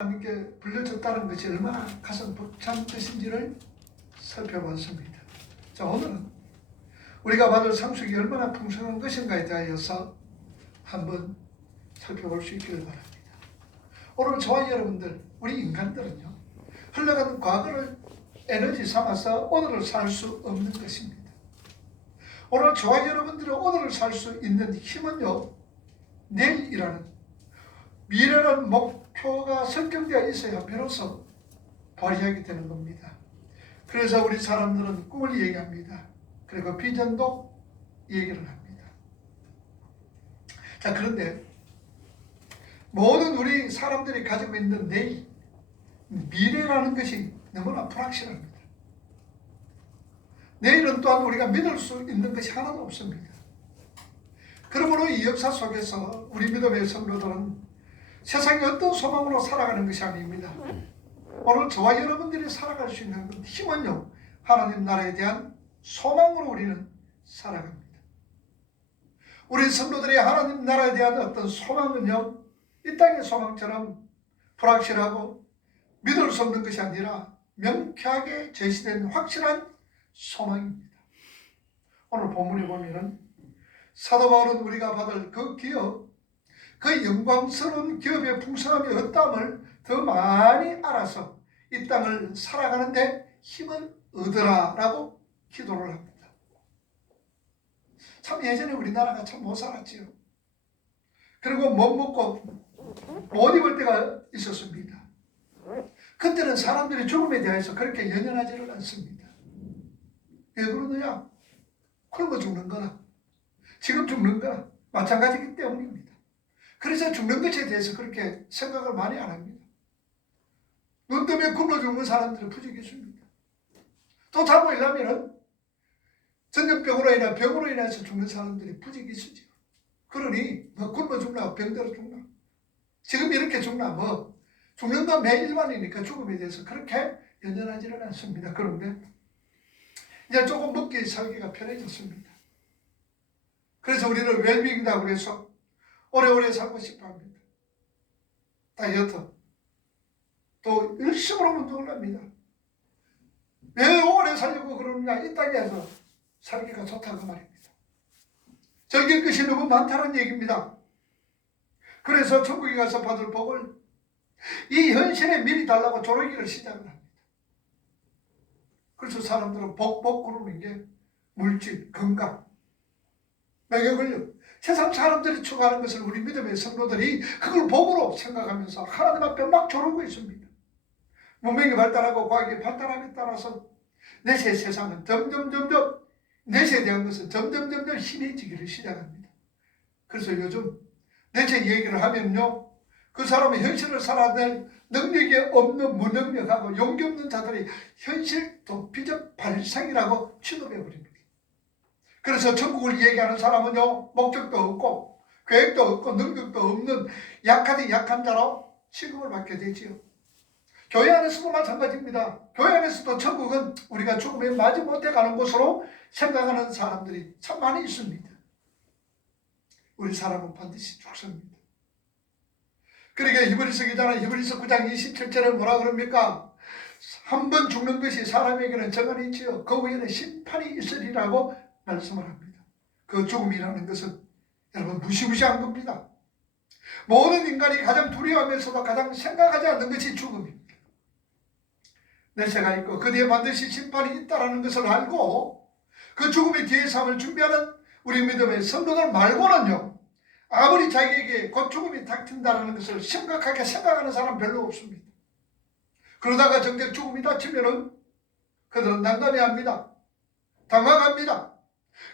하나님께 불려졌다는 것이 얼마나 가슴 벅찬 것인지를 살펴봤습니다. 자, 오늘은 우리가 받을 상속이 얼마나 풍성한 것인가에 대하여서 한번 살펴볼 수 있기를 바랍니다. 오늘 저와 여러분들, 우리 인간들은요, 흘러가는 과거를 에너지 삼아서 오늘을 살 수 없는 것입니다. 오늘 저와 여러분들이 오늘을 살 수 있는 힘은요, 내일이라는 미래라는 목표가 설정되어 있어야 비로소 발휘하게 되는 겁니다. 그래서 우리 사람들은 꿈을 얘기합니다. 그리고 비전도 얘기를 합니다. 자, 그런데 모든 우리 사람들이 가지고 있는 내일, 미래라는 것이 너무나 불확실합니다. 내일은 또한 우리가 믿을 수 있는 것이 하나도 없습니다. 그러므로 이 역사 속에서 우리 믿음의 성도들은 세상에 어떤 소망으로 살아가는 것이 아닙니다. 오늘 저와 여러분들이 살아갈 수 있는 힘은요, 하나님 나라에 대한 소망으로 우리는 살아갑니다. 우리 성도들이 하나님 나라에 대한 어떤 소망은요, 이 땅의 소망처럼 불확실하고 믿을 수 없는 것이 아니라 명쾌하게 제시된 확실한 소망입니다. 오늘 본문에 보면은 사도 바울은 우리가 받을 그 기업, 그 영광스러운 기업의 풍성함이 어떠함을 더 많이 알아서 이 땅을 살아가는데 힘을 얻으라 라고 기도를 합니다. 참 예전에 우리나라가 참 못 살았지요. 그리고 못 먹고 못 입을 때가 있었습니다. 그때는 사람들이 죽음에 대해서 그렇게 연연하지를 않습니다. 왜 그러느냐? 굶어 죽는 거나 지금 죽는 거나 마찬가지이기 때문입니다. 그래서 죽는 것에 대해서 그렇게 생각을 많이 안 합니다. 눈 때문에 굶어 죽는 사람들은 부지기수입니다. 또 잘못이라면 전염병으로 인해 병으로 인해서 죽는 사람들이 부지기수죠. 그러니 뭐 굶어 죽나 병들어 죽나 지금 이렇게 죽나 뭐 죽는 건 매일만이니까 죽음에 대해서 그렇게 연연하지는 않습니다. 그런데 이제 조금 먹기 살기가 편해졌습니다. 그래서 우리는 웰빙이라고 해서 오래오래 살고 싶어 합니다. 다이어트 또 열심으로 운동을 합니다. 왜 오래 살려고 그러느냐? 이 땅에서 살기가 좋다고 말입니다. 즐길 것이 너무 많다는 얘기입니다. 그래서 천국에 가서 받을 복을 이 현실에 미리 달라고 조르기를 시작을 합니다. 그래서 사람들은 복 그러는 게 물질, 건강, 명예권력, 세상 사람들이 추구하는 것을 우리 믿음의 성도들이 그걸 복으로 생각하면서 하나님 앞에 막 조르고 있습니다. 문명이 발달하고 과학이 발달함에 따라서 내세 세상은 점점 내세에 대한 것은 점점 심해지기를 시작합니다. 그래서 요즘 내세 얘기를 하면요, 그 사람의 현실을 살아낼 능력이 없는 무능력하고 용기 없는 자들이 현실 도피적 발상이라고 취급해버립니다. 그래서 천국을 얘기하는 사람은요, 목적도 없고 계획도 없고 능력도 없는 약하디 약한 자로 취급을 받게 되지요. 교회 안에서도 마찬가지입니다. 교회 안에서도 천국은 우리가 죽음에 마지못해 가는 곳으로 생각하는 사람들이 참 많이 있습니다. 우리 사람은 반드시 죽습니다. 그러니까 히브리서 기자는 히브리서 9장 27절에 뭐라 그럽니까? 한 번 죽는 것이 사람에게는 정한이 있지요. 그 후에는 심판이 있으리라고 말씀을 합니다. 그 죽음이라는 것은 여러분 무시무시한 겁니다. 모든 인간이 가장 두려워하면서도 가장 생각하지 않는 것이 죽음입니다. 내세가 있고 그 뒤에 반드시 심판이 있다는 것을 알고 그 죽음의 뒤의 삶을 준비하는 우리 믿음의 성도들 말고는요, 아무리 자기에게 곧 죽음이 닥친다는 것을 심각하게 생각하는 사람 별로 없습니다. 그러다가 정작 죽음이 닥치면은 그들은 난감해합니다. 당황합니다.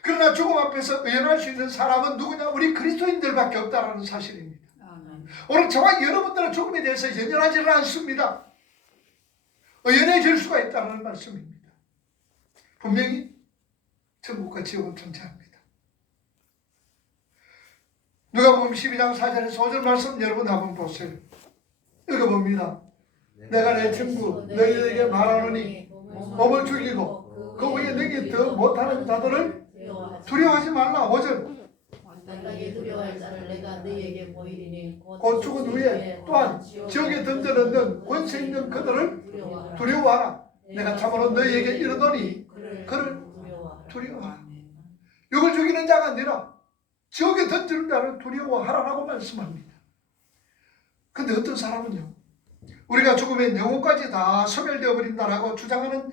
그러나 죽음 앞에서 의연할 수 있는 사람은 누구냐? 우리 그리스도인들밖에 없다는 사실입니다. 오늘 저와 여러분들은 죽음에 대해서 연연하지는 않습니다. 의연해질 수가 있다는 말씀입니다. 분명히 천국과 지옥은 존재합니다. 누가복음 12장 4절에서 5절 말씀 여러분 한번 보세요. 읽어봅니다. 내가 내 친구 너희에게 말하노니 몸을 죽이고 그 후에 너희 더 못하는 자들을 두려워하지 말라. 5절. 당당히 두려워할 자를 내가 너희에게 보이리니 곧 죽은 후에 또한 지옥에 던져넣는 권세 있는 그들을 두려워하라. 내가 참으로 너희에게 이르노니 그를 두려워하라. 육을 죽이는 자가 아니라 지옥에 던지는 자를 두려워하라라고 말씀합니다. 근데 어떤 사람은요, 우리가 죽으면 영혼까지 다 소멸되어 버린다라고 주장하는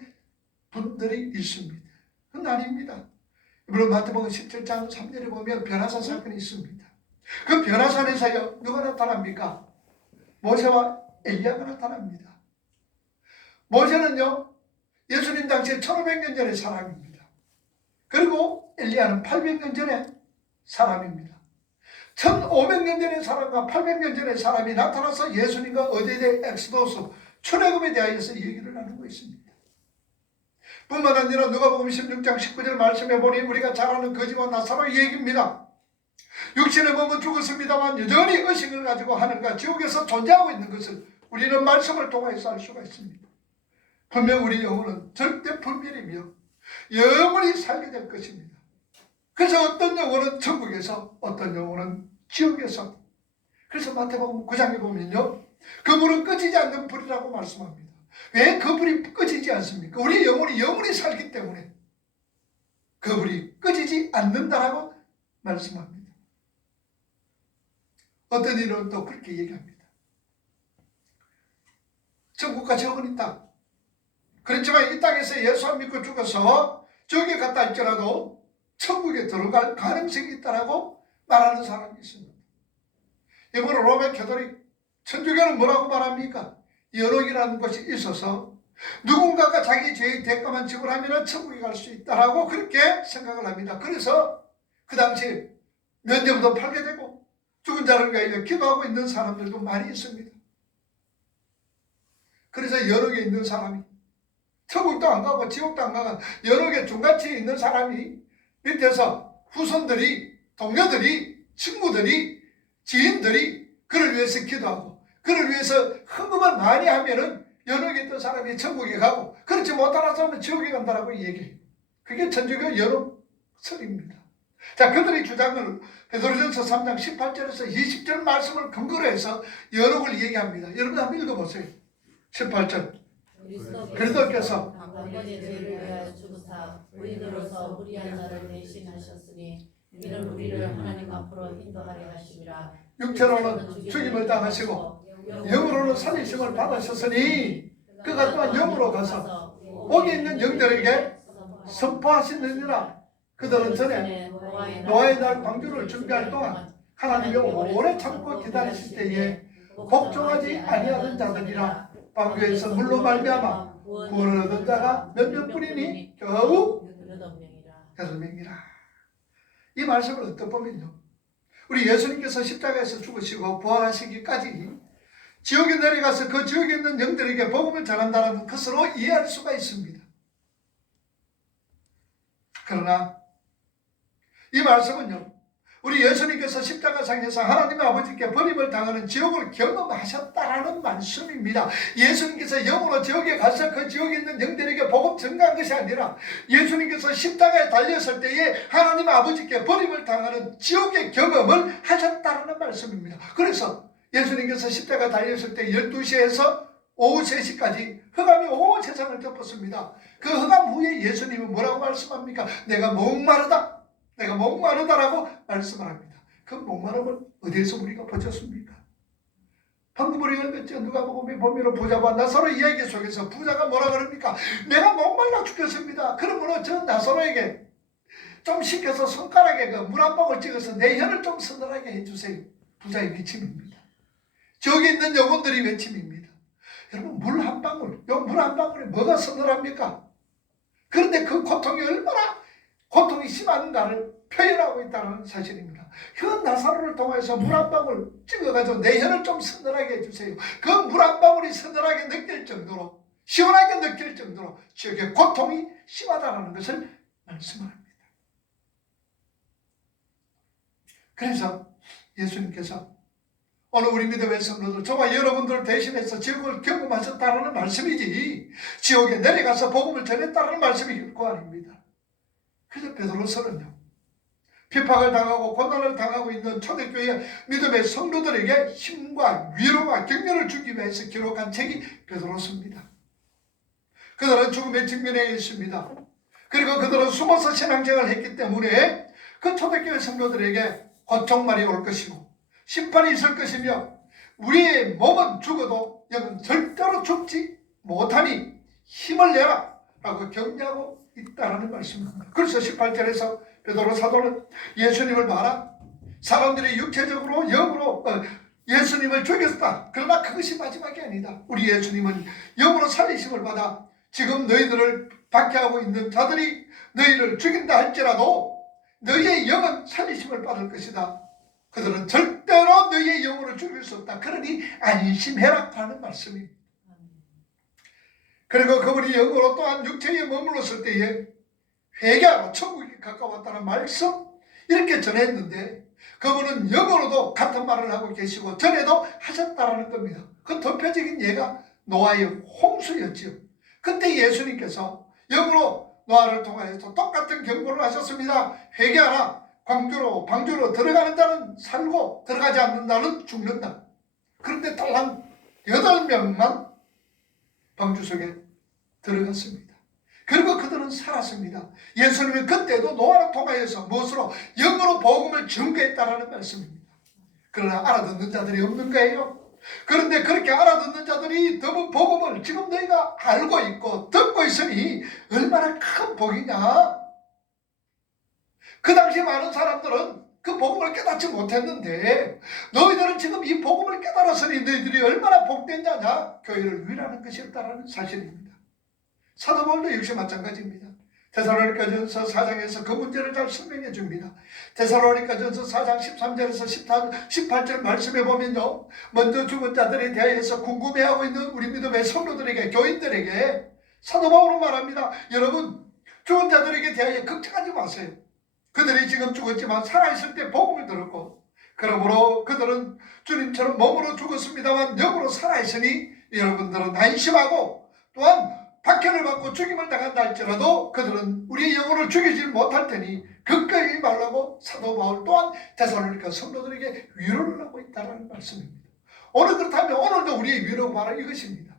분들이 있습니다. 그건 아닙니다. 물론 마태복음 17장 3절에 보면 변화산 사건이 있습니다. 그 변화산에서요, 누가 나타납니까? 모세와 엘리야가 나타납니다. 모세는요, 예수님 당시에 1500년 전의 사람입니다. 그리고 엘리야는 800년 전의 사람입니다. 1500년 전의 사람과 800년 전의 사람이 나타나서 예수님과 어제에 대해 엑스도스, 출애굽에 대하여서 얘기를 나누고 있습니다. 뿐만 아니라 누가복음 16장 19절 말씀해 보니 우리가 잘 아는 거지와 나사로의 얘기입니다. 육신의 몸은 죽었습니다만 여전히 의식을 가지고 하늘과 지옥에서 존재하고 있는 것을 우리는 말씀을 통해서 알 수가 있습니다. 분명 우리 영혼은 절대 불멸이며 영원히 살게 될 것입니다. 그래서 어떤 영혼은 천국에서, 어떤 영혼은 지옥에서. 그래서 마태복음 9장에 보면요, 그 불은 꺼지지 않는 불이라고 말씀합니다. 왜 그 불이 꺼지지 않습니까? 우리 영혼이 영원히 살기 때문에 그 불이 꺼지지 않는다라고 말씀합니다. 어떤 이는 또 그렇게 얘기합니다. 천국과 지옥은 있다. 그렇지만 이 땅에서 예수 안 믿고 죽어서 지옥에 갔다 할지라도 천국에 들어갈 가능성이 있다라고 말하는 사람이 있습니다. 이번에 로마 캐토릭 천주교는 뭐라고 말합니까? 연옥이라는 것이 있어서 누군가가 자기 죄의 대가만 지불하면 천국에 갈 수 있다라고 그렇게 생각을 합니다. 그래서 그 당시에 면제부도 팔게 되고 죽은 자를 위하여 기도하고 있는 사람들도 많이 있습니다. 그래서 연옥에 있는 사람이 천국도 안 가고 지옥도 안 가고 연옥에 중간치에 있는 사람이 밑에서 후손들이, 동료들이, 친구들이, 지인들이 그를 위해서 기도하고 그를 위해서 헌금을 많이 하면은 연옥에 있던 사람이 천국에 가고 그렇지 못하는 사람은 지옥에 간다라고 얘기해요. 그게 천주교 연옥설입니다. 자, 그들의 주장을 베드로전서 3장 18절에서 20절 말씀을 근거로 해서 연옥을 얘기합니다. 여러분 한번 읽어보세요. 18절. 그리스도께서 단번에 죄를 위하여 죽으사 우리들로서 무리한 자를 대신하셨으니 이는 우리를 하나님 앞으로 인도하려 하심이라. 육체로는 죽임을 당하시고 영으로는 살리심을 받으셨으니 그가 또한 영으로 가서 복이 있는 영들에게 선포하시느니라. 그들은 전에 노아의 날 방주를 준비할 동안 하나님이 오래 참고 기다리실 때에 복종하지 아니하는 자들이라. 방주에서 물로 말미암아 구원을 얻은 자가 몇 명뿐이니 겨우 8명이라. 이 말씀을 어떻게 보면요, 우리 예수님께서 십자가에서 죽으시고 부활하시기까지 지옥에 내려가서 그 지옥에 있는 영들에게 복음을 전한다는 것으로 이해할 수가 있습니다. 그러나 이 말씀은요, 우리 예수님께서 십자가상에서 하나님 아버지께 버림을 당하는 지옥을 경험하셨다라는 말씀입니다. 예수님께서 영으로 지옥에 가서 그 지옥에 있는 영들에게 복음 전가한 것이 아니라 예수님께서 십자가에 달렸을 때에 하나님 아버지께 버림을 당하는 지옥의 경험을 하셨다라는 말씀입니다. 그래서 예수님께서 십자가에 달렸을 때 12시에서 오후 3시까지 흑암이 온 세상을 덮었습니다. 그 흑암 후에 예수님은 뭐라고 말씀합니까? 내가 목마르다. 내가 목마르다라고 말씀을 합니다. 그 목마름을 어디에서 우리가 보셨습니까? 방금 우리가 읽었죠. 누가복음 보면 부자와 나사로 이야기 속에서 부자가 뭐라 그럽니까? 내가 목말라 죽겠습니다. 그러므로 저 나사로에게 좀 시켜서 손가락에 그 물 한 방울 찍어서 내 혀를 좀 서늘하게 해주세요. 부자의 외침입니다. 저기 있는 영혼들이 외침입니다. 여러분, 물 한 방울, 요 물 한 방울에 뭐가 서늘합니까? 그런데 그 고통이 얼마나 고통이 심한가를 표현하고 있다는 사실입니다. 그 나사로를 통해서 물 한 방울 찍어가지고 내 혀를 좀 서늘하게 해주세요. 그 물 한 방울이 서늘하게 느낄 정도로, 시원하게 느낄 정도로 지옥의 고통이 심하다는 것을 말씀합니다. 그래서 예수님께서 오늘 우리 믿음의 성도들, 저와 여러분들을 대신해서 지옥을 경험하셨다는 말씀이지 지옥에 내려가서 복음을 전했다는 말씀이 결코 아닙니다. 그래서 베드로서는요, 핍박을 당하고 고난을 당하고 있는 초대교회 믿음의 성도들에게 힘과 위로와 격려를 주기 위해서 기록한 책이 베드로서입니다. 그들은 죽음의 직면에 있습니다. 그리고 그들은 숨어서 신앙생활을 했기 때문에 그 초대교회 성도들에게 고통만이 올 것이고 심판이 있을 것이며 우리의 몸은 죽어도 영은 절대로 죽지 못하니 힘을 내라 라고 격려하고 있다는 말씀입니다. 그래서 18절에서 베드로 사도는 예수님을 봐라, 사람들이 육체적으로 영으로 예수님을 죽였다. 그러나 그것이 마지막이 아니다. 우리 예수님은 영으로 살리심을 받아 지금 너희들을 박해하고 있는 자들이 너희를 죽인다 할지라도 너희의 영은 살리심을 받을 것이다. 그들은 절대로 너희의 영혼을 죽일 수 없다. 그러니 안심해라 하는 말씀입니다. 그리고 그분이 영으로 또한 육체에 머물렀을 때에 회개하라, 천국이 가까웠다는 말씀 이렇게 전했는데 그분은 영으로도 같은 말을 하고 계시고 전에도 하셨다라는 겁니다. 그 대표적인 예가 노아의 홍수였지요. 그때 예수님께서 영으로 노아를 통하여서 똑같은 경고를 하셨습니다. 회개하라, 방주로 들어가는 자는 살고 들어가지 않는 자는 죽는다. 그런데 딱 8명만 방주 속에 들어갔습니다. 그리고 그들은 살았습니다. 예수님은 그때도 노아를 통하여서 무엇으로? 영으로 복음을 증거했다라는 말씀입니다. 그러나 알아듣는 자들이 없는 거예요. 그런데 그렇게 알아듣는 자들이 드문 복음을 지금 너희가 알고 있고 듣고 있으니 얼마나 큰 복이냐. 그 당시 많은 사람들은 그 복음을 깨닫지 못했는데 너희들은 지금 이 복음을 깨달았으니 너희들이 얼마나 복된 자냐. 교회를 위하는 것이었다는 사실입니다. 사도 바울도 역시 마찬가지입니다. 데살로니가전서 4장에서 그 문제를 잘 설명해 줍니다. 데살로니가전서 4장 13절에서 18절 말씀해 보면요, 먼저 죽은 자들에 대해서 궁금해하고 있는 우리 믿음의 성도들에게, 교인들에게 사도 바울은 말합니다. 여러분, 죽은 자들에게 대하여 걱정하지 마세요. 그들이 지금 죽었지만 살아있을 때 복음을 들었고 그러므로 그들은 주님처럼 몸으로 죽었습니다만 영으로 살아있으니 여러분들은 안심하고 또한 박해를 받고 죽임을 당한다 할지라도 그들은 우리의 영혼을 죽이지 못할 테니 걱정하지 말라고 사도 바울 또한 데살로니가 성도들에게 위로를 하고 있다는 말씀입니다. 오늘 그렇다면 오늘도 우리의 위로가 바로 이것입니다.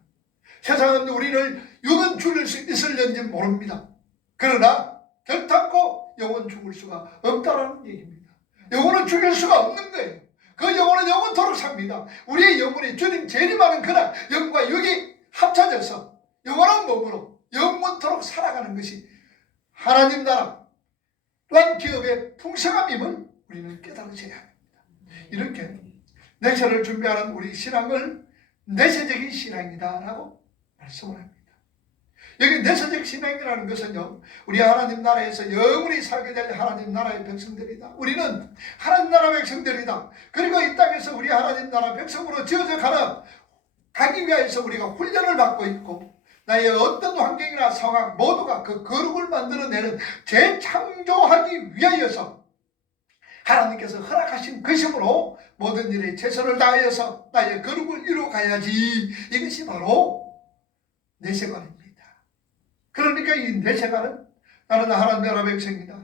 세상은 우리를 영원 죽일 수 있을는지 모릅니다. 그러나 결단코 영원 죽을 수가 없다는 얘기입니다. 영혼을 죽일 수가 없는 거예요. 그 영혼은 영원토록 삽니다. 우리의 영혼이 주님 재림하는 그날 영과 육이 합쳐져서 영원한 몸으로 영원토록 살아가는 것이 하나님 나라 또한 기업의 풍성함임을 우리는 깨달으셔야 합니다. 이렇게 내세를 준비하는 우리 신앙을 내세적인 신앙이다라고 말씀을 합니다. 여기 내세적 신앙이라는 것은요, 우리 하나님 나라에서 영원히 살게 될 하나님 나라의 백성들이다. 우리는 하나님 나라 백성들이다. 그리고 이 땅에서 우리 하나님 나라 백성으로 지어져 가기 위해서 우리가 훈련을 받고 있고 나의 어떤 환경이나 상황 모두가 그 거룩을 만들어내는 재창조하기 위하여서 하나님께서 허락하신 것이므로 모든 일에 최선을 다하여서 나의 거룩을 이루어가야지. 이것이 바로 내세관입니다. 그러니까 이 내세관은 나는 하나님의 나라 백성이다.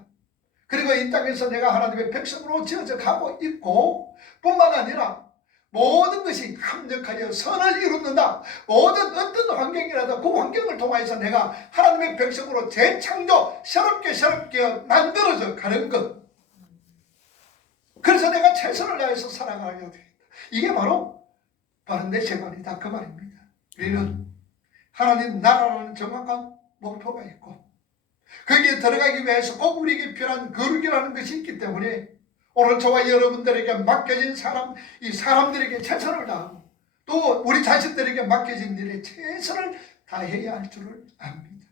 그리고 이 땅에서 내가 하나님의 백성으로 지어져 가고 있고 뿐만 아니라 모든 것이 합력하여 선을 이루는다. 모든 어떤 환경이라도 그 환경을 통해서 내가 하나님의 백성으로 재창조 새롭게 만들어져 가는 것. 그래서 내가 최선을 다해서 살아가게 되겠다. 이게 바로 내세관이다 그 말입니다. 우리는 하나님 나라라는 정확한 목표가 있고 거기에 들어가기 위해서 꼭 우리에게 필요한 거룩이라는 것이 있기 때문에 오늘 저와 여러분들에게 맡겨진 이 사람들에게 최선을 다하고 또 우리 자신들에게 맡겨진 일에 최선을 다해야 할 줄을 압니다.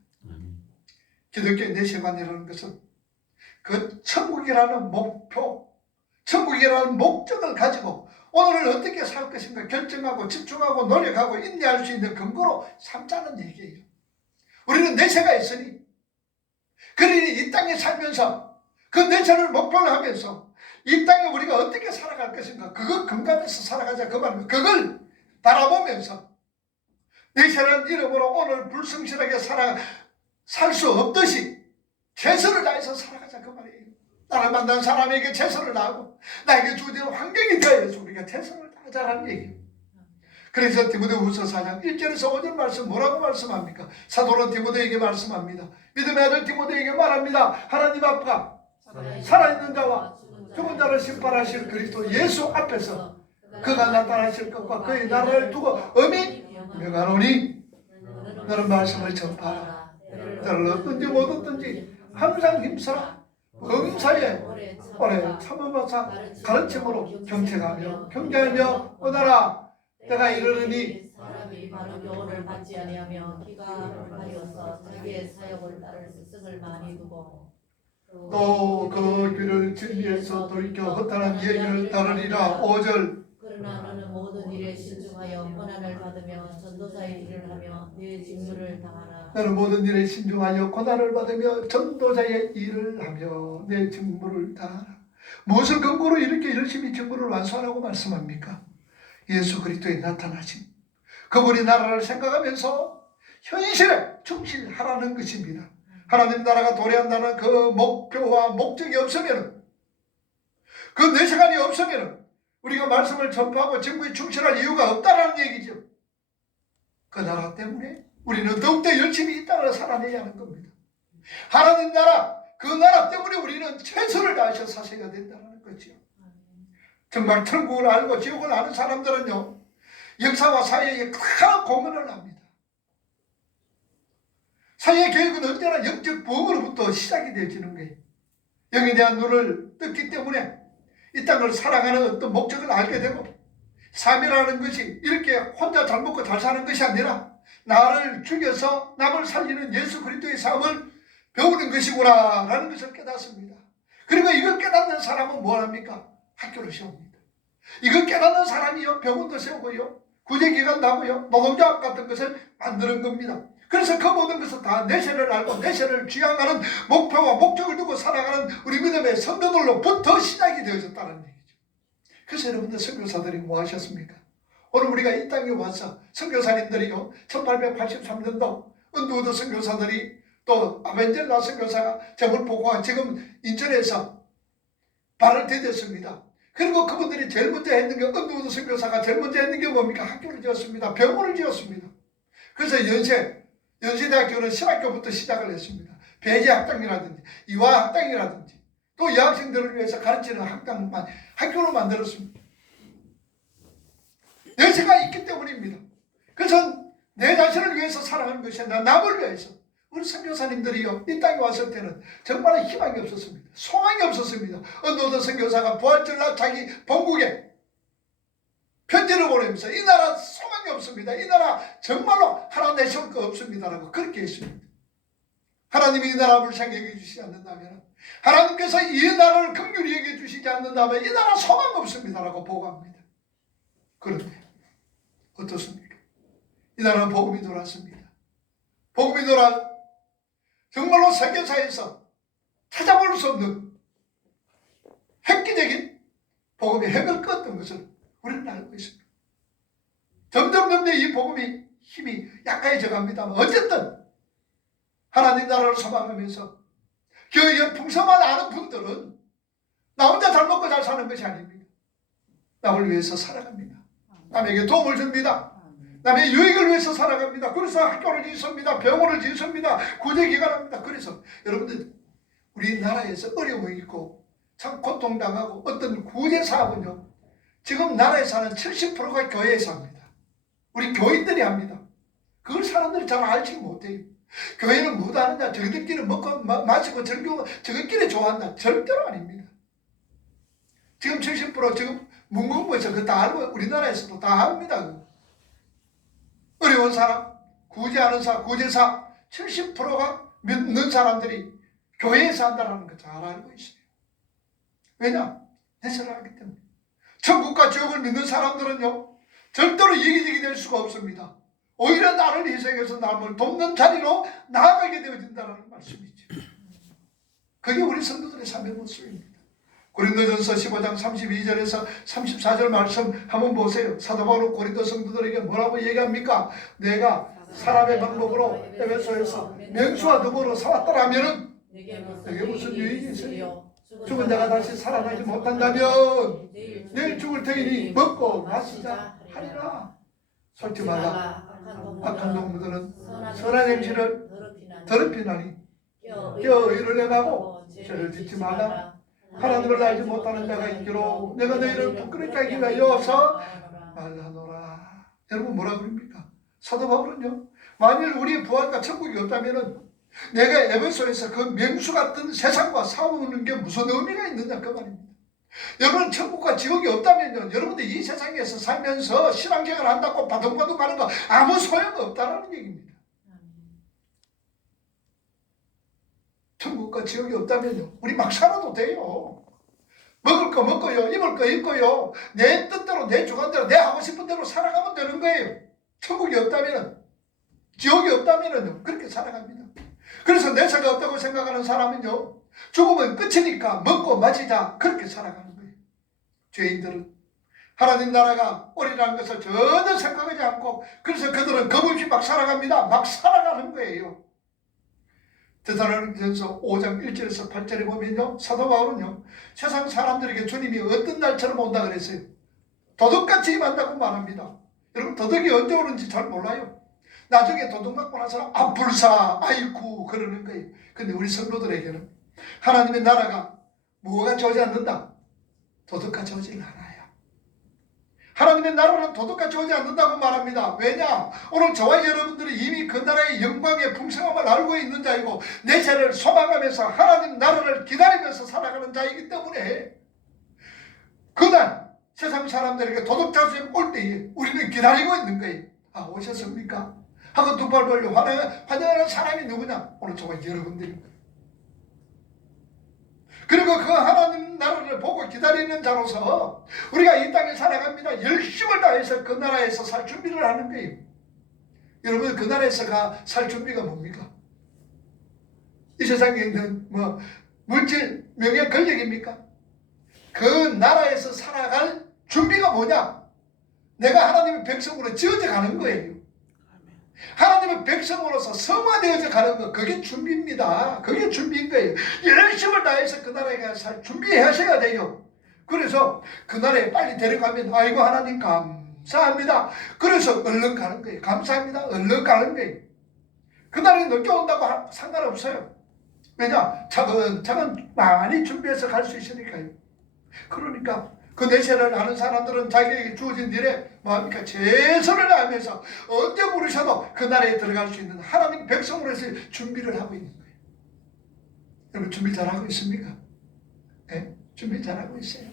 기독교의 내세관이라는 것은 그 천국이라는 목표, 천국이라는 목적을 가지고 오늘을 어떻게 살 것인가 결정하고 집중하고 노력하고 인내할 수 있는 근거로 삼자는 얘기예요. 우리는 내세가 있으니 그러니 이 땅에 살면서 그 내세를 목표로 하면서 이 땅에 우리가 어떻게 살아갈 것인가 그걸 근거해서 살아가자 그 말입니다. 그걸 바라보면서 내세라는 이름으로 오늘 불성실하게 살 수 없듯이 최선을 다해서 살아가자 그 말이에요. 나를 만난 사람에게 최선을 다하고 나에게 주어진 환경이 되어야지 우리가 최선을 다하자는 얘기예요. 그래서 디모데후서 4장 1절에서 5절 말씀 뭐라고 말씀합니까? 사도는 디모데에게 말씀합니다. 믿음의 아들 디모데에게 말합니다. 하나님 앞과 살아있는 자와 죽은 자를 심판하실 그리스도 예수 앞에서 그가 나타나실 것과 그의 나라를 두고 엄히 명하노니 너는 말씀을 전파하라. 너를 어떤지 못 어떤지 항상 힘써 범사에 오래 참음하사 가르침으로 경책하며 경계하며 오너라. 내가 이르르니 사람이 바로 교훈을 받지 아니하며 기가 불하여서 자기의 사역을 따를 스승을 많이 두고 또 그 귀를 진리에서 돌이켜 허탄한 얘기를 따르리라. 5절 그러나 너는 모든 일에 신중하여 고난을 받으며 전도자의 일을 하며 네 직무를 다하라. 너는 모든 일에 신중하여 고난을 받으며 전도자의 일을 하며 내 직무를 다하라. 무엇을 근거로 이렇게 열심히 직무를 완수하라고 말씀합니까? 예수 그리스도에 나타나신 그분이 나라를 생각하면서 현실에 충실하라는 것입니다. 하나님 나라가 도래한다는 그 목표와 목적이 없으면, 그 내세관이 없으면 우리가 말씀을 전파하고 직무에 충실할 이유가 없다라는 얘기죠. 그 나라 때문에 우리는 더욱더 열심히 이 땅을 살아내야 하는 겁니다. 하나님 나라, 그 나라 때문에 우리는 최선을 다해서 사셔야 된다는 거죠. 정말 천국을 알고 지옥을 아는 사람들은요, 역사와 사회에 큰 공헌을 합니다. 사회의 교육은 언제나 영적 부흥으로부터 시작이 되어지는 거예요. 영에 대한 눈을 떴기 때문에 이 땅을 살아가는 어떤 목적을 알게 되고, 삶이라는 것이 이렇게 혼자 잘 먹고 잘 사는 것이 아니라 나를 죽여서 남을 살리는 예수 그리스도의 삶을 배우는 것이구나 라는 것을 깨닫습니다. 그리고 이걸 깨닫는 사람은 뭘 합니까? 학교를 세웁니다. 이걸 깨닫는 사람이요, 병원도 세우고요, 구제기관도 하고요, 노동조합 같은 것을 만드는 겁니다. 그래서 그 모든 것을 다 내세를 알고 내세를 지향하는 목표와 목적을 두고 살아가는 우리 믿음의 성도들로부터 시작이 되어졌다는 얘기죠. 그래서 여러분들 선교사들이 뭐 하셨습니까? 오늘 우리가 이 땅에 와서 선교사님들이요, 1883년도 은두우드 선교사들이 또 아벤젤라 선교사가 제물포고가 지금 인천에서 발을 디뎠습니다. 그리고 그분들이 제일 먼저 했는 게, 은두우드 선교사가 제일 먼저 했는 게 뭡니까? 학교를 지었습니다. 병원을 지었습니다. 그래서 연세대학교는 신학교부터 시작을 했습니다. 배제학당이라든지 이화학당이라든지 또 여학생들을 위해서 가르치는 학교를 만들었습니다. 연세가 있기 때문입니다. 그래서 내 자신을 위해서 살아가는 것이 아니라 남을 위해서. 우리 선교사님들이요, 이 땅에 왔을 때는 정말 희망이 없었습니다. 소망이 없었습니다. 은도드 선교사가 부활절날 자기 본국에 편지를 보내면서 이 나라 소망이 없습니다. 이 나라 정말로 하나 내세울 거 없습니다라고 그렇게 했습니다. 하나님이 이 나라 불쌍히 여겨주시지 않는다면, 하나님께서 이 나라를 긍휼히 여겨주시지 않는다면 이 나라 소망 없습니다라고 보고합니다. 그런데 어떻습니까? 이 나라는 복음이 돌았습니다. 복음이 돌아 정말로 세계사에서 찾아볼 수 없는 획기적인 복음의 핵을 껐던 것을 우리는 알고 있습니다. 점점 이 복음이 힘이 약해져 갑니다만, 어쨌든 하나님 나라를 소망하면서 그 풍성만 아는 분들은 나 혼자 잘 먹고 잘 사는 것이 아닙니다. 남을 위해서 살아갑니다. 남에게 도움을 줍니다. 남의 유익을 위해서 살아갑니다. 그래서 학교를 짓습니다. 병원을 짓습니다. 구제기관합니다. 그래서 여러분들, 우리나라에서 어려움이 있고 참 고통당하고 어떤 구제사업은요, 지금 나라에 사는 70%가 교회에서 합니다. 우리 교인들이 합니다. 그걸 사람들이 잘 알지 못해요. 교회는 뭐 하느냐, 저희들끼리 먹고 마시고 즐기고 저희끼리 좋아한다. 절대로 아닙니다. 지금 70% 지금 문공부에서 그거 다 알고 우리나라에서도 다 합니다. 어려운 사람, 구제하는 사람, 구제사 70%가 믿는 사람들이 교회에서 한다는 거 잘 알고 있어요. 왜냐? 내세를 하기 때문에. 천국과 지옥을 믿는 사람들은요, 절대로 이기적이 될 수가 없습니다. 오히려 나를 희생해서 남을 돕는 자리로 나아가게 되어진다는 말씀이죠. 그게 우리 성도들의 삶의 모습입니다. 고린도전서 15장 32절에서 34절 말씀 한번 보세요. 사도 바울은 고린도 성도들에게 뭐라고 얘기합니까? 내가 사람의 방법으로 에베소에서 맹수와 더불어 살았더라면은 내게 무슨 유익이 있어요? 죽은 자가 다시 살아나지 못한다면 내일 죽을 터이니 먹고 마시자 하리라. 솔직히 말라 악한 동무들은 선한 행실을 더럽히나니 깨어 이를 행하고 죄를 짓지 말라. 하나님을 알지 못하는 자가 있기로 내가 너희를 부끄럽게 하기 위하여서 말하노라. 여러분 뭐라 그럽니까? 사도 바울은요, 만일 우리의 부활과 천국이 없다면은 내가 에베소에서 그 명수 같은 세상과 싸우는 게 무슨 의미가 있느냐 그 말입니다. 여러분 천국과 지옥이 없다면요, 여러분들 이 세상에서 살면서 신앙생활 한다고 바둥바둥 가는 거 아무 소용없다라는 얘기입니다. 천국과 지옥이 없다면요, 우리 막 살아도 돼요. 먹을 거 먹고요, 입을 거 입고요, 내 뜻대로 내 주관대로 내 하고 싶은 대로 살아가면 되는 거예요. 천국이 없다면, 지옥이 없다면은 그렇게 살아갑니다. 그래서 내 죄가 없다고 생각하는 사람은요, 죽으면 끝이니까 먹고 마시자 그렇게 살아가는 거예요. 죄인들은 하나님 나라가 오리라는 것을 전혀 생각하지 않고, 그래서 그들은 겁없이 막 살아갑니다. 막 살아가는 거예요. 데살로니가전서 5장 1절에서 8절에 보면요, 사도 바울은요, 세상 사람들에게 주님이 어떤 날처럼 온다 그랬어요. 도둑같이 임한다고 말합니다. 여러분 도둑이 언제 오는지 잘 몰라요. 나중에 도둑 맞고 나서 불사 아이쿠 그러는 거예요. 근데 우리 성도들에게는 하나님의 나라가 뭐가 오지 않는다? 도둑같이 오질 않아요. 하나님의 나라는 도둑같이 오지 않는다고 말합니다. 왜냐? 오늘 저와 여러분들이 이미 그 나라의 영광의 풍성함을 알고 있는 자이고 내 죄를 소망하면서 하나님 나라를 기다리면서 살아가는 자이기 때문에 그날 세상 사람들에게 도둑같이 올 때에 우리는 기다리고 있는 거예요. 아, 오셨습니까? 하고 두 발 벌려 환영하는 사람이 누구냐? 오늘 저와 여러분들입니다. 그리고 그 하나님 나라를 보고 기다리는 자로서 우리가 이 땅에 살아갑니다. 열심을 다해서 그 나라에서 살 준비를 하는 거예요. 여러분 그 나라에서 살 준비가 뭡니까? 이 세상에 있는 물질, 명예, 권력입니까? 그 나라에서 살아갈 준비가 뭐냐? 내가 하나님의 백성으로 지어져 가는 거예요. 하나님의 백성으로서 성화되어져 가는 것, 그게 준비입니다. 그게 준비인 거예요. 열심을 다해서 그 나라에 살 준비하셔야 돼요. 그래서 그 나라에 빨리 데려가면 아이고 하나님 감사합니다. 그래서 얼른 가는 거예요. 감사합니다. 얼른 가는 거예요. 그 나라에 늦게 온다고 상관없어요. 왜냐? 차근차근 많이 준비해서 갈 수 있으니까요. 그러니까 그 내세를 아는 사람들은 자기에게 주어진 일에 뭐합니까? 최선을 다하면서 언제 부르셔도 그 나라에 들어갈 수 있는 하나님 백성으로서 준비를 하고 있는 거예요. 여러분 준비 잘하고 있습니까? 네? 준비 잘하고 있어요.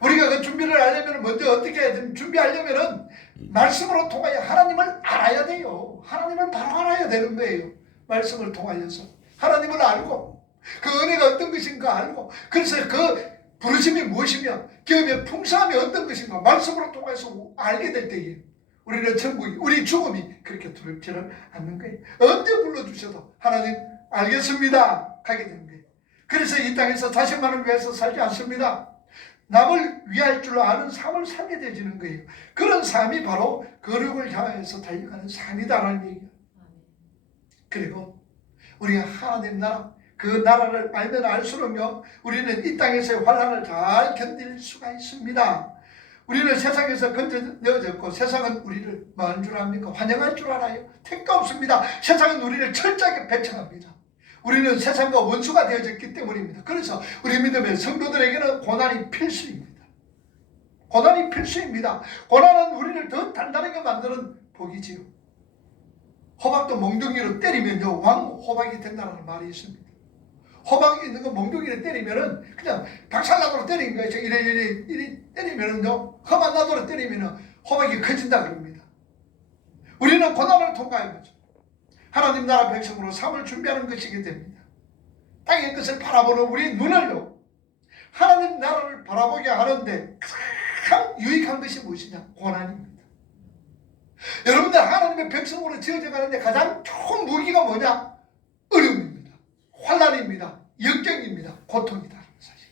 우리가 그 준비를 하려면 먼저 어떻게 해야 되면, 준비하려면 말씀으로 통하여 하나님을 알아야 돼요. 하나님을 바로 알아야 되는 거예요. 말씀을 통하여서 하나님을 알고 그 은혜가 어떤 것인가 알고, 그래서 그 부르심이 무엇이며 기업의 풍성함이 어떤 것인가 말씀으로 통해서 알게 될 때에 우리는 천국이, 우리 죽음이 그렇게 두렵지는 않는 거예요. 언제 불러주셔도 하나님 알겠습니다 하게 되는 거예요. 그래서 이 땅에서 자신만을 위해서 살지 않습니다. 남을 위할 줄 아는 삶을 살게 되지는 거예요. 그런 삶이 바로 거룩을 향해서 달려가는 삶이다라는 얘기예요. 그리고 우리가 하나님 나라, 그 나라를 알면 알수록요, 우리는 이 땅에서의 환난을 잘 견딜 수가 있습니다. 우리는 세상에서 건져내어졌고 세상은 우리를 뭐 하는 줄 압니까? 환영할 줄 알아요? 택도 없습니다. 세상은 우리를 철저하게 배척합니다. 우리는 세상과 원수가 되어졌기 때문입니다. 그래서 우리 믿음의 성도들에게는 고난이 필수입니다. 고난이 필수입니다. 고난은 우리를 더 단단하게 만드는 복이지요. 호박도 몽둥이로 때리면요, 왕호박이 된다는 말이 있습니다. 호박이 있는 거 몽둥이를 때리면은 그냥 박살나도록 때리는 거예요. 이리 때리면은요, 험한 나도록 때리면은 호박이 커진다 그럽니다. 우리는 고난을 통과하는 거죠. 하나님 나라 백성으로 삶을 준비하는 것이게 됩니다. 땅의 것을 바라보는 우리 눈을요, 하나님 나라를 바라보게 하는데 가장 유익한 것이 무엇이냐? 고난입니다. 여러분들 하나님의 백성으로 지어져 가는데 가장 좋은 무기가 뭐냐? 어려움입니다. 환난입니다. 역경입니다. 고통이다. 사실.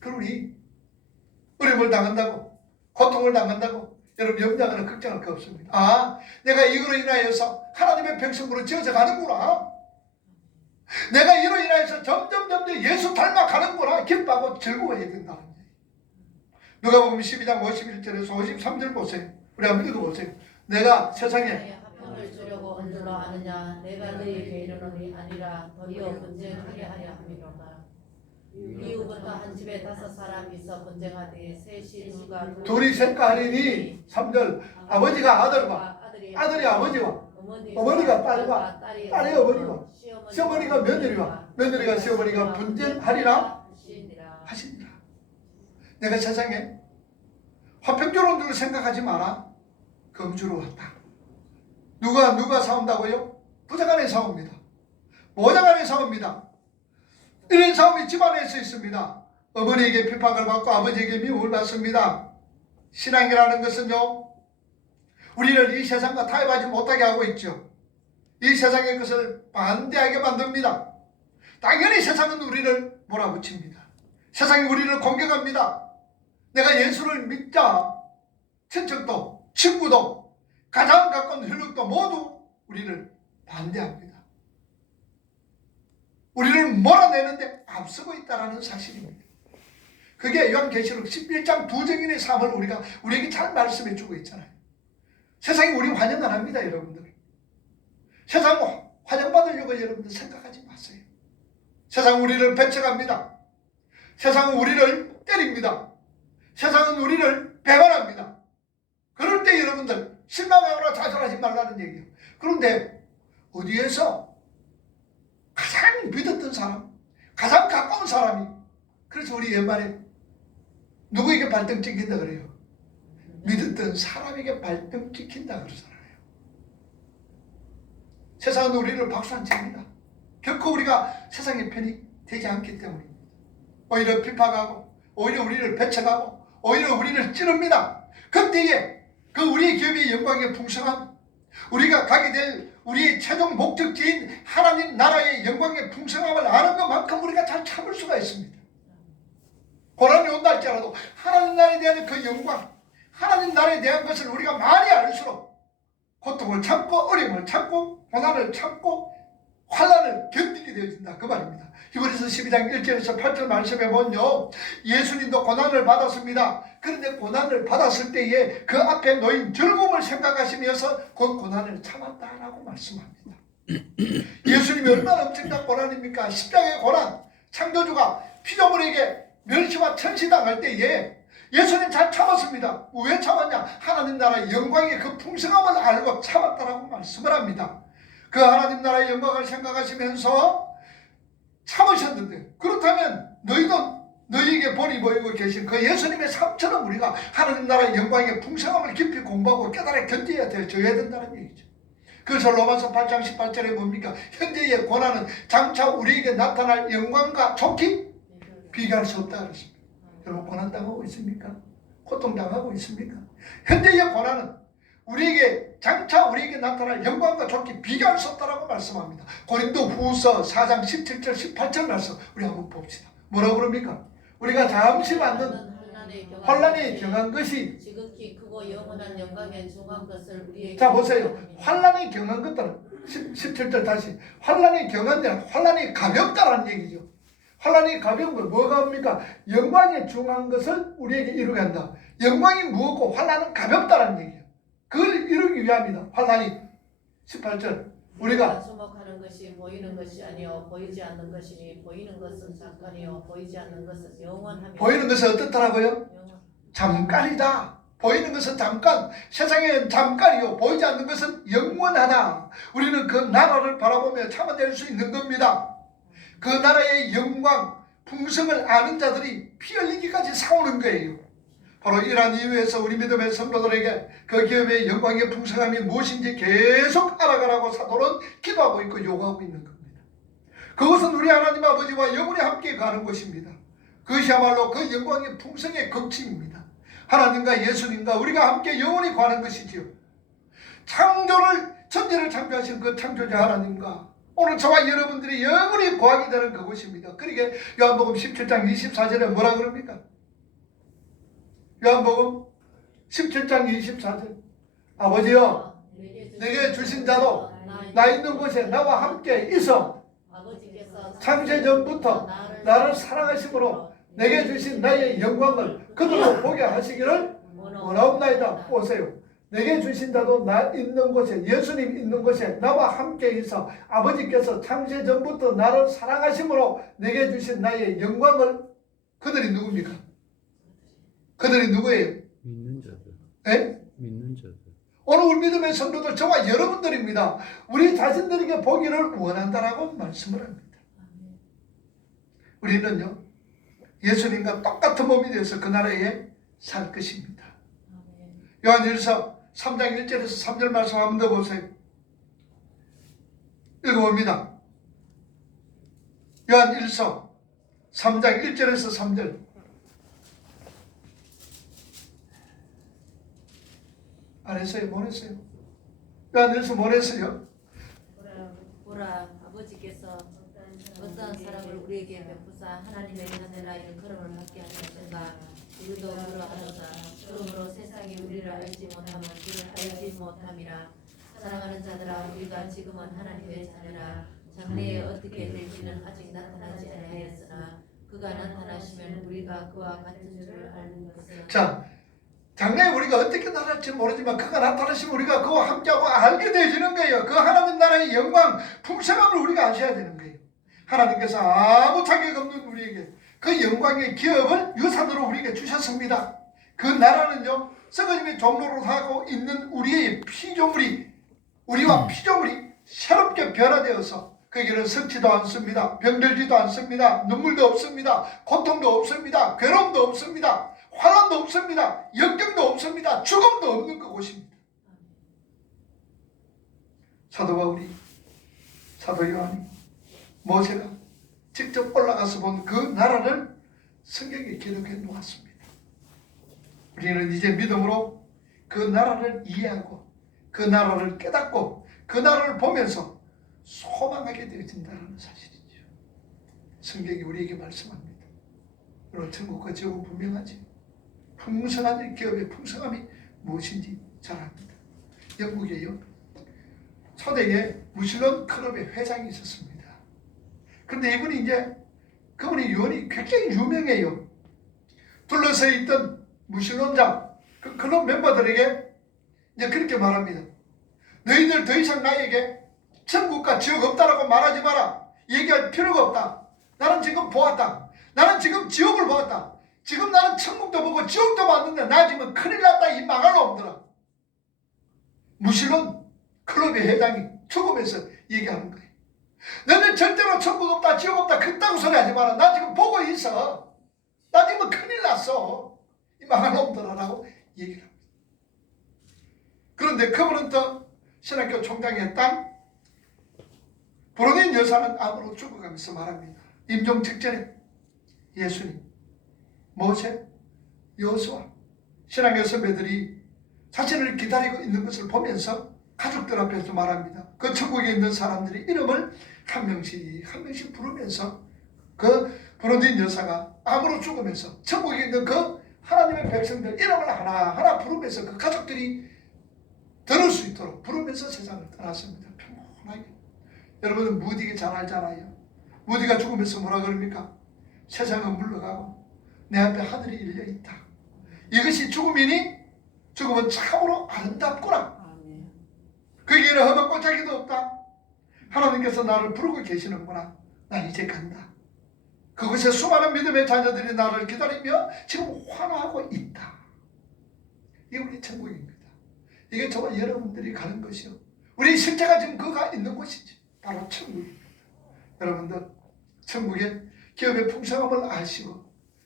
그럼 우리 어려움을 당한다고, 고통을 당한다고 여러분 염려하거나 걱정할 거 없습니다. 아, 내가 이거로 인하여서 하나님의 백성으로 지어져 가는구나. 내가 이로 인해서 점점 예수 닮아가는구나 기뻐하고 즐거워해야 된다는 얘기예요. 누가복음 12장 51절에서 53절 보세요. 우리 한번 읽어보세요. 내가 세상에 합평을 주려고 온 줄로 아느냐 내가 너희에게 이르노니 아니라 도리어 분쟁하게 하려 함이로다. 이후부터 한 집에 5사람이 있어 분쟁하되 셋이 누가 둘이 셋과 하리니 3절 아버지가 아들과 아들이 아버지와 어머니가 딸과 딸이 어머니와 시어머니가 며느리와 며느리가 시어머니가 분쟁하리라 하시니라. 내가 세상에 화평조로운 줄 생각하지 마라. 금주로 왔다. 누가 싸운다고요? 부자간에 싸웁니다. 모자간에 싸웁니다. 이런 싸움이 집안에서 있습니다. 어머니에게 핍박을 받고 아버지에게 미움을 받습니다. 신앙이라는 것은요, 우리를 이 세상과 타협하지 못하게 하고 있죠. 이 세상의 것을 반대하게 만듭니다. 당연히 세상은 우리를 몰아붙입니다. 세상이 우리를 공격합니다. 내가 예수를 믿자 친척도 친구도 가장 가까운 혈육도 모두 우리를 반대합니다. 우리를 몰아내는데 앞서고 있다는 사실입니다. 그게 요한계시록 11장 두 증인의 삶을 우리에게 잘 말씀해 주고 있잖아요. 세상이 우리 환영 안 합니다, 여러분들. 세상 환영받으려고 여러분들 생각하지 마세요. 세상 우리를 배척합니다. 세상은 우리를 때립니다. 세상은 우리를 배반합니다. 그럴 때 여러분들 실망하거나 좌절하지 말라는 얘기예요. 그런데 어디에서 가장 믿었던 사람, 가장 가까운 사람이, 그래서 우리 옛말에 누구에게 발등 찍힌다 그래요? 믿었던 사람에게 발등 찍힌다 그러잖아요. 세상은 우리를 박수 안 칩니다. 결코 우리가 세상의 편이 되지 않기 때문입니다. 오히려 핍박하고 오히려 우리를 배척하고 오히려 우리를 찌릅니다. 그때에 그 우리의 기업의 영광의 풍성함, 우리가 가게 될 우리의 최종 목적지인 하나님 나라의 영광의 풍성함을 아는 것만큼 우리가 잘 참을 수가 있습니다. 고난이 온다 할지라도 하나님 나라에 대한 그 영광, 하나님 나라에 대한 것을 우리가 많이 알수록 고통을 참고 어려움을 참고 고난을 참고 환난을 견디게 되어진다 그 말입니다. 히브리서 12장 1절에서 8절 말씀에 보면요, 예수님도 고난을 받았습니다. 그런데 고난을 받았을 때에 그 앞에 놓인 즐거움을 생각하시면서 그 고난을 참았다라고 말씀합니다. 예수님이 얼마나 엄청난 고난입니까? 십자가의 고난, 창조주가 피조물에게 멸시와 천시당할 때에 예수님 잘 참았습니다. 왜 참았냐? 하나님 나라의 영광의 그 풍성함을 알고 참았다라고 말씀을 합니다. 그 하나님 나라의 영광을 생각하시면서 참으셨는데, 그렇다면 너희도 너희에게 본이 보이고 계신 그 예수님의 삶처럼 우리가 하나님 나라의 영광의 풍성함을 깊이 공부하고 깨달아 견뎌야 되어야 된다는 얘기죠. 그래서 로마서 8장 18절에 뭡니까? 현재의 고난은 장차 우리에게 나타날 영광과 좋게 비교할 수 없다 그랬습니다. 여러분 고난당하고 있습니까? 고통당하고 있습니까? 현재의 고난은 장차 우리에게 나타날 영광과 좋게 비교할 수 없다라고 말씀합니다. 고린도 후서 4장 17절 18절 말씀 우리 한번 봅시다. 뭐라고 그럽니까? 우리가 잠시 받는 환난에 경한 것이 지극히 크고 영원한 영광에 중한 것을 우리에게. 자 보세요. 환난에 경한 것들은 17절 다시 환난에 경한 데는 환난이 가볍다라는 얘기죠. 환난이 가벼운 건 뭐가 옵니까? 영광에 중한 것을 우리에게 이루게 한다. 영광이 무겁고 환난은 가볍다라는 얘기예요. 그걸 이루기 위함이다. 환난이 18절 우리가 주목하는 것이 보이는 것이 아니요 보이지 않는 것이니 보이는 것은 잠깐이요 보이지 않는 것은 영원하며. 보이는 것은 어떻더라고요? 잠깐이다. 보이는 것은 잠깐, 세상에는 잠깐이요 보이지 않는 것은 영원하다. 우리는 그 나라를 바라보며 참아낼 수 있는 겁니다. 그 나라의 영광, 풍성을 아는 자들이 피 흘리기까지 싸우는 거예요. 바로 이러한 이유에서 우리 믿음의 성도들에게 그 기업의 영광의 풍성함이 무엇인지 계속 알아가라고 사도는 기도하고 있고 요구하고 있는 겁니다. 그것은 우리 하나님 아버지와 영원히 함께 가는 것입니다. 그것이야말로 그 영광의 풍성의 극치입니다. 하나님과 예수님과 우리가 함께 영원히 가는 것이지요. 천지를 창조하신 그 창조자 하나님과 오늘 저와 여러분들이 영원히 거하게 되는 그곳입니다. 그러게 요한복음 17장 24절에 뭐라 그럽니까? 요한복음 17장 24절 아버지여 내게 주신 자도 나 있는 곳에 나와 함께 있어 창세 전부터 나를 사랑하심으로 내게 주신 나의 영광을 그들로 보게 하시기를 원하옵나이다. 보세요. 내게 주신 자도 나 있는 곳에, 예수님 있는 곳에 나와 함께 있어 아버지께서 창세 전부터 나를 사랑하심으로 내게 주신 나의 영광을, 그들이 누굽니까? 그들이 누구예요? 믿는 자들. 예? 믿는 자들. 오늘 우리 믿음의 성도들, 저와 여러분들입니다. 우리 자신들에게 보기를 원한다라고 말씀을 합니다. 우리는요, 예수님과 똑같은 몸이 되어서 그 나라에 살 것입니다. 요한일서 3장 1절에서 3절 말씀 한번 더 보세요. 읽어봅니다. 요한일서 3장 1절에서 3절. 안 했어요? 못 했어요? 요한일서 못 했어요? 보라, 아버지께서 어떤 사람을 우리에게 베푸사 하나님의 자녀라 일컬음을 받게 하셨는가. 우리도 그러하도다. 그러므로 세상이 우리를 알지 못하면 그를 알지 못함이라. 사랑하는 자들아, 우리가 지금은 하나님의 자녀라. 장래에 어떻게 될지는 아직 나타나지 아니하였으나 그가 나타나시면 우리가 그와 같은 줄을 아는 것은. 자, 장래에 우리가 어떻게 나갈지 모르지만 그가 나타나시면 우리가 그와 함께하고 알게 되어지는 거예요. 그 하나님 나라의 영광, 풍성함을 우리가 아셔야 되는 거예요. 하나님께서 아무 자격 없는 우리에게 그 영광의 기업을 유산으로 우리에게 주셨습니다. 그 나라는요, 썩어짐의 종로로 하고 있는 우리의 피조물이, 우리와 피조물이 새롭게 변화되어서 거기는 썩지도 않습니다. 병들지도 않습니다. 눈물도 없습니다. 고통도 없습니다. 괴로움도 없습니다. 환난도 없습니다. 역경도 없습니다. 죽음도 없는 그곳입니다. 사도 바울이, 사도 요한이, 모세가 직접 올라가서 본 그 나라를 성경에 기록해 놓았습니다. 우리는 이제 믿음으로 그 나라를 이해하고 그 나라를 깨닫고 그 나라를 보면서 소망하게 되어진다는 사실이죠. 성경이 우리에게 말씀합니다. 여러분, 천국과 지옥은 분명하지. 풍성한 기업의 풍성함이 무엇인지 잘 압니다. 영국에요, 초대에 무슬론 클럽의 회장이 있었습니다. 그런데 이분이 그분이 유언이 굉장히 유명해요. 둘러서 있던 무슬론장, 그 클럽 멤버들에게 이제 그렇게 말합니다. 너희들 더 이상 나에게 천국과 지옥 없다라고 말하지 마라. 얘기할 필요가 없다. 나는 지금 보았다. 나는 지금 지옥을 보았다. 지금 나는 천국도 보고 지옥도 봤는데 나 지금 큰일 났다, 이 망할 놈들아. 무슬론 클럽의 회장이 죽으면서 얘기하는 거예요. 너는 절대로 천국 없다, 지옥 없다, 그딴 소리 하지 마라. 나 지금 보고 있어. 나 지금 큰일 났어, 이 망할 놈들아라고 얘기를 합니다. 그런데 그분은 또 신학교 총장의 딸 브로딘 여사는 암으로 죽어가면서 말합니다. 임종 직전에 예수님, 모세, 여호수아, 신앙의 선배들이 자신을 기다리고 있는 것을 보면서 가족들 앞에서 말합니다. 그 천국에 있는 사람들이 이름을 한 명씩 부르면서 그 브로딘 여사가 암으로 죽으면서 천국에 있는 그 하나님의 백성들 이름을 하나하나 부르면서 그 가족들이 들을 수 있도록 부르면서 세상을 떠났습니다. 평온하게. 여러분은 무디가 잘 알잖아요. 무디가 죽으면서 뭐라 그럽니까? 세상은 물러가고 내 앞에 하늘이 열려있다. 이것이 죽음이니 죽음은 참으로 아름답구나. 거기에는 험한 꼴짝이도 없다. 하나님께서 나를 부르고 계시는구나. 나 이제 간다. 그곳에 수많은 믿음의 자녀들이 나를 기다리며 지금 환호하고 있다. 이게 우리 천국입니다. 이게 저와 여러분들이 가는 것이요, 우리 실제가 지금 그가 있는 곳이지. 바로 천국입니다. 여러분들, 천국의 기업의 풍성함을 아시고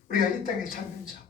우리가 이 땅에 살면서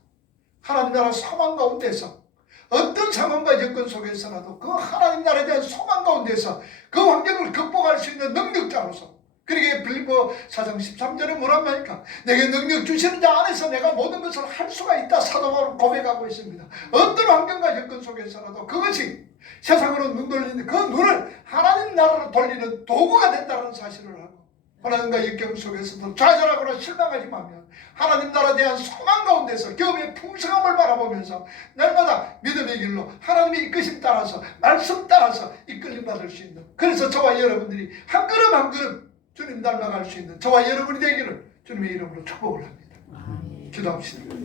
하나님 나라 소망 가운데서 어떤 상황과 여건 속에서라도 그 하나님 나라에 대한 소망 가운데서 그 환경을 극복할 수 있는 능력자로서, 그러게 빌립보 4장 13절에 뭐란 말입니까? 내게 능력 주시는 자 안에서 내가 모든 것을 할 수가 있다. 사도 바울은 고백하고 있습니다. 어떤 환경과 여건 속에서라도 그것이 세상으로 눈 돌리는 그 눈을 하나님 나라로 돌리는 도구가 된다는 사실을 하고, 하나님과 역경 속에서도 좌절하거나 실망하지 말며 하나님 나라에 대한 소망 가운데서 기업의 풍성함을 바라보면서 날마다 믿음의 길로 하나님의 이끄심 따라서 말씀 따라서 이끌림 받을 수 있는, 그래서 저와 여러분들이 한 걸음 한 걸음 주님 닮아갈 수 있는 저와 여러분이 되기를 주님의 이름으로 축복을 합니다. 아멘. 기도합시다.